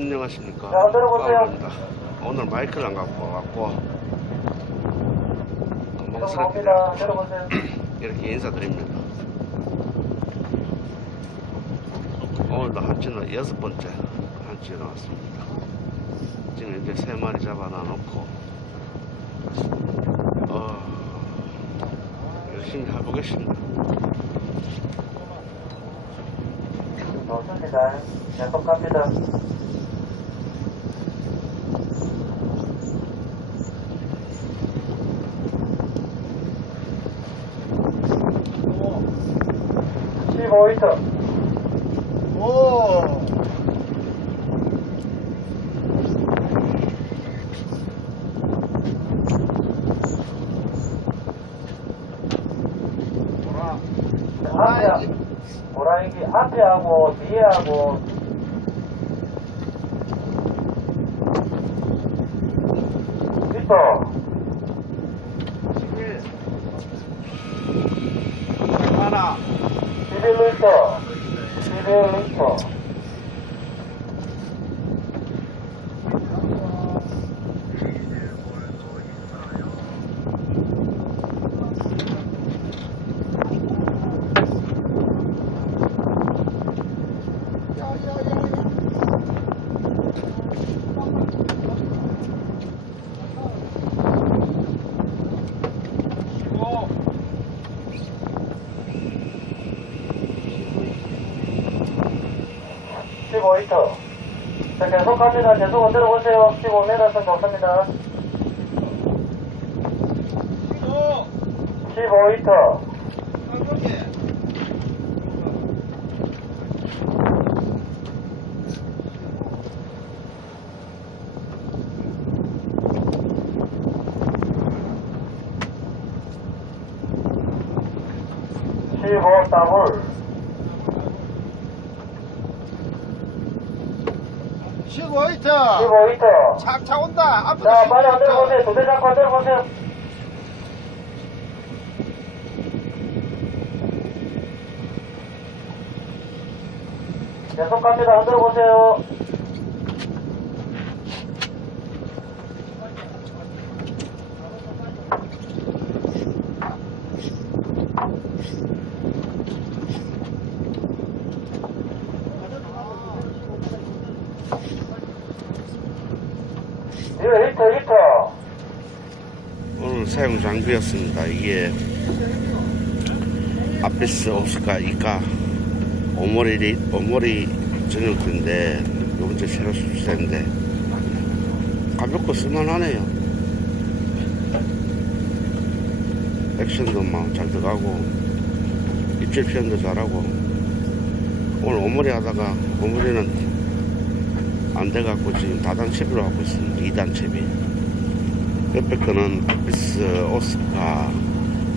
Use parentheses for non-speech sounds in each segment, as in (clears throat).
안녕하십니까. 빵입니다. 오늘 마이크를 안 갖고 와갖고 건방스럽게. (clears throat) 이렇게 인사드립니다. 오늘도 한치는 여섯 번째 한치에 나왔습니다. 지금 이제 세 마리 잡아놔 놓고 어, 열심히 해보겠습니다. 좋습니다. 계속 갑니다. 히터 오. 앞에 호랑이 앞에 하고 뒤에 하고. 히터 1m, 200m, 5m. 자, 계속 갑니다. 계속 원대로 오세요. 15m 선 감사합니다. 15! 15m. 실버 더블 십오 히터. 15 히터 착착 온다. 앞으로 자 빨리 히터. 흔들어 보세요 두대 잡고 흔들어 보세요 계속 갑니다 흔들어 보세요 예, 히터 히터 오늘 사용 장비였습니다. 이게 아피스 오스카 이카 오모리 리- 오모리 전용인데 요번 주 새로 출시했는데 가볍고 쓸만하네요. 액션도 막 잘 들어가고 입질 표현도 잘하고 오늘 오모리 하다가 오모리는 안 돼갖고 지금 다단체비로 하고 있습니다. 2단체비. 옆에 거는 비스, 오스카,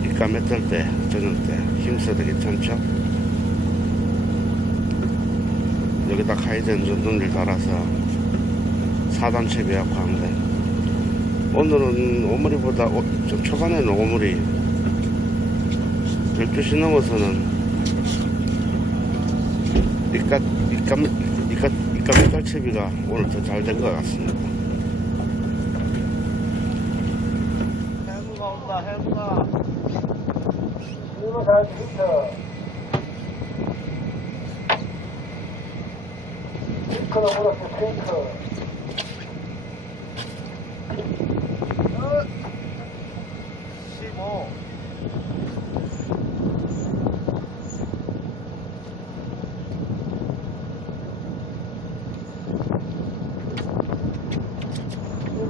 이까 맺을 때, 저녁 때 힘써도 괜찮죠? 여기다 카이젠 전동길 달아서 4단체비하고 하는데 오늘은 오물이보다 좀 초반에 오물이. 12시 넘어서는 이깟 이깟 이깟 4.8 채비가 오늘 더 잘 된 것 같습니다. 해무가 온다, 해무가. 240m. 핑크로 물었어, 핑크. 15.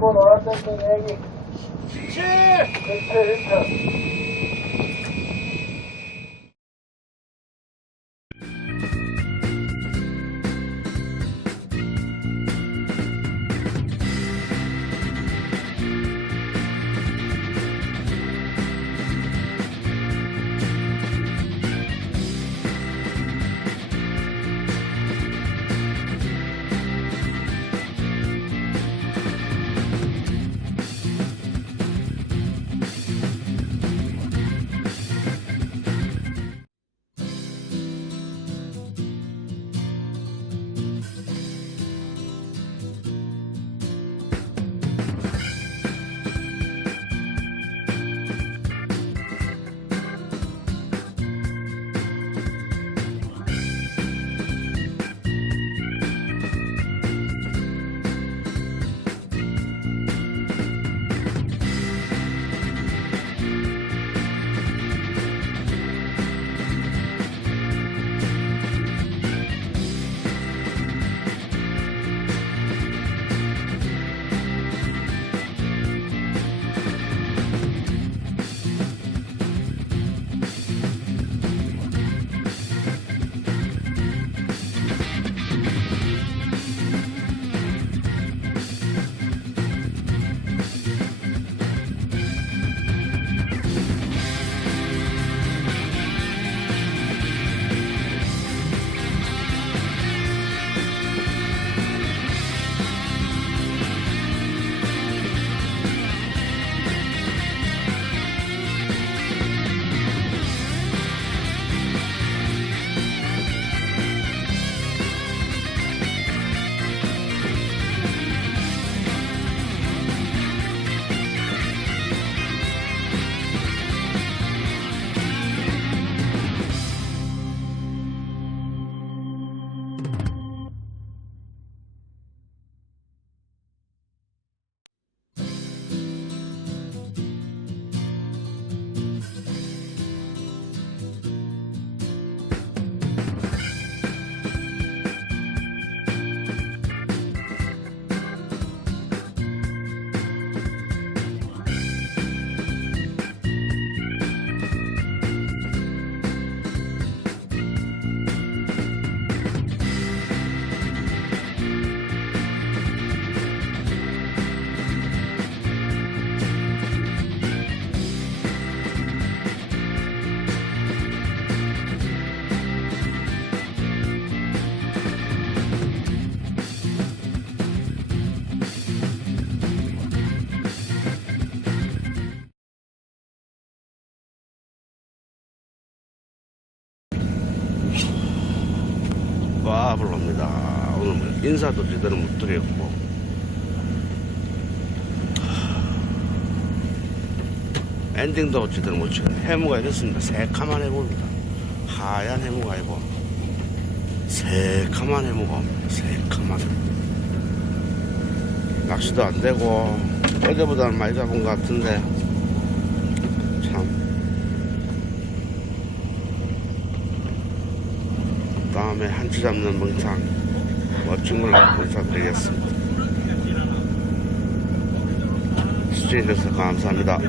일본 노란색깔 애기 칠. 히터 히 옵니다. 오늘 뭐 인사도 제대로 못 드렸고. 엔딩도 제대로 못 치고 해무가 이렇습니다. 새카만 해무입니다. 하얀 해무가 아니고 새카만 해무가 옵니다. 새카만 낚시도 안 되고 어제보다는 많이 잡은 것 같은데 다음에 한치 잡는 멍상 멋진 걸로 인사드리겠습니다. 시청해주셔서 감사합니다.